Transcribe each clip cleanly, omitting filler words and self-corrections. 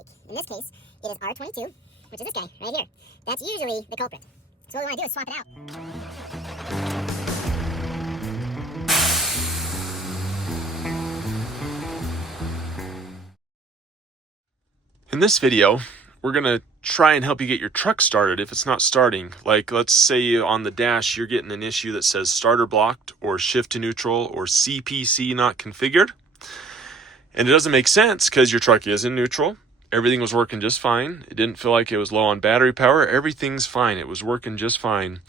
leak. In this case, it is R22, which is this guy right here. That's usually the culprit. So what we want to do is swap it out. In this video, we're going to try and help you get your truck started if it's not starting. Like, let's say on the dash you're getting an issue that says starter blocked or shift to neutral or CPC not configured. And it doesn't make sense because your truck is in neutral. Everything was working just fine. It didn't feel like it was low on battery power. Everything's fine. It was working just fine.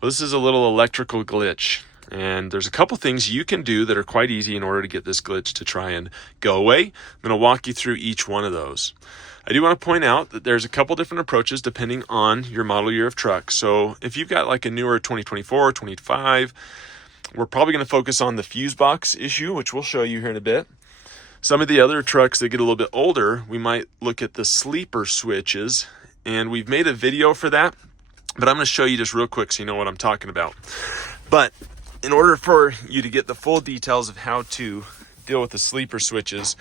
Well, this is a little electrical glitch. And there's a couple things you can do that are quite easy in order to get this glitch to try and go away. I'm going to walk you through each one of those. I do want to point out that there's a couple different approaches depending on your model year of truck. So if you've got like a newer 2024, 25, we're probably going to focus on the fuse box issue, which we'll show you here in a bit. Some of the other trucks that get a little bit older, we might look at the sleeper switches, and we've made a video for that, but I'm going to show you just real quick so you know what I'm talking about. But in order for you to get the full details of how to deal with the sleeper switches,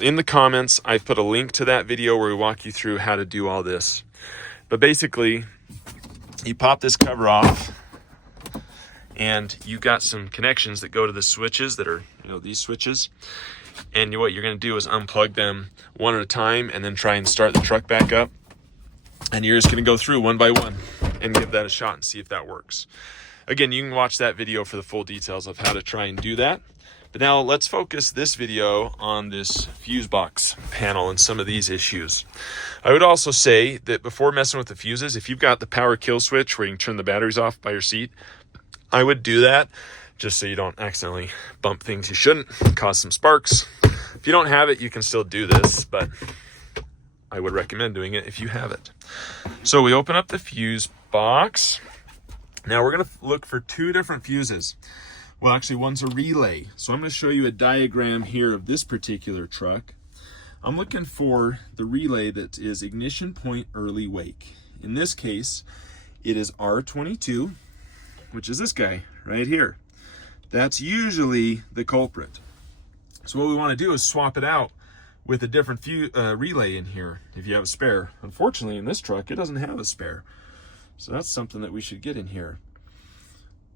in the comments, I've put a link to that video where we walk you through how to do all this. But basically, you pop this cover off, and you've got some connections that go to the switches that are, these switches. And what you're going to do is unplug them one at a time and then try and start the truck back up. And you're just going to go through one by one and give that a shot and see if that works. Again, you can watch that video for the full details of how to try and do that. But now let's focus this video on this fuse box panel and some of these issues. I would also say that before messing with the fuses, if you've got the power kill switch where you can turn the batteries off by your seat, I would do that just so you don't accidentally bump things you shouldn't, cause some sparks. If you don't have it, you can still do this, but I would recommend doing it if you have it. So we open up the fuse box. Now we're going to look for two different fuses. Well, actually, one's a relay. So I'm going to show you a diagram here of this particular truck. I'm looking for the relay that is ignition point early wake. In this case, it is R22, which is this guy right here. That's usually the culprit. So what we want to do is swap it out with a different relay in here if you have a spare. Unfortunately, in this truck, it doesn't have a spare. So that's something that we should get in here.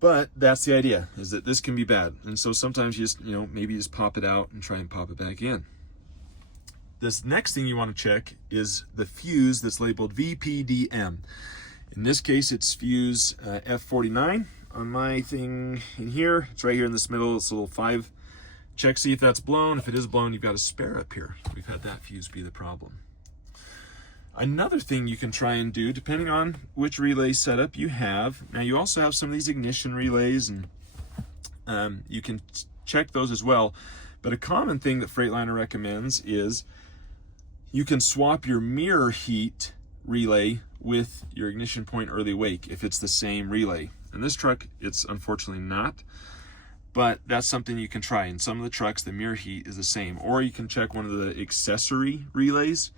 But that's the idea, is that this can be bad. And so sometimes you just, maybe just pop it out and try and pop it back in. This next thing you want to check is the fuse that's labeled VPDM. In this case, it's fuse F49. On my thing in here, it's right here in this middle, it's a little 5. Check, see if that's blown. If it is blown, you've got a spare up here. We've had that fuse be the problem. Another thing you can try and do, depending on which relay setup you have, now you also have some of these ignition relays, and you can check those as well. But a common thing that Freightliner recommends is you can swap your mirror heat relay with your ignition point early wake if it's the same relay. In this truck, it's unfortunately not, but that's something you can try. In some of the trucks, the mirror heat is the same. Or you can check one of the accessory relays.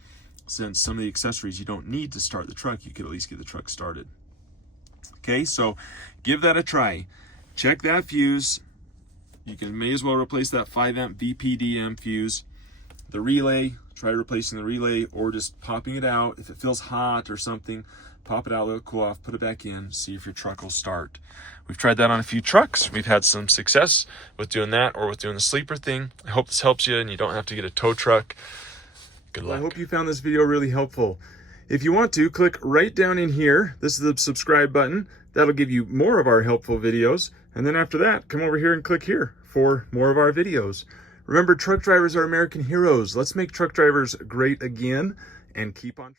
Since some of the accessories you don't need to start the truck, you could at least get the truck started. Okay, so give that a try. Check that fuse. You may as well replace that 5 amp VPDM fuse. The relay, try replacing the relay or just popping it out. If it feels hot or something, pop it out, let it cool off, put it back in, see if your truck will start. We've tried that on a few trucks. We've had some success with doing that or with doing the sleeper thing. I hope this helps you and you don't have to get a tow truck. Good luck. Well, I hope you found this video really helpful. If you want to, click right down in here. This is the subscribe button. That'll give you more of our helpful videos. And then after that, come over here and click here for more of our videos. Remember, truck drivers are American heroes. Let's make truck drivers great again and keep on.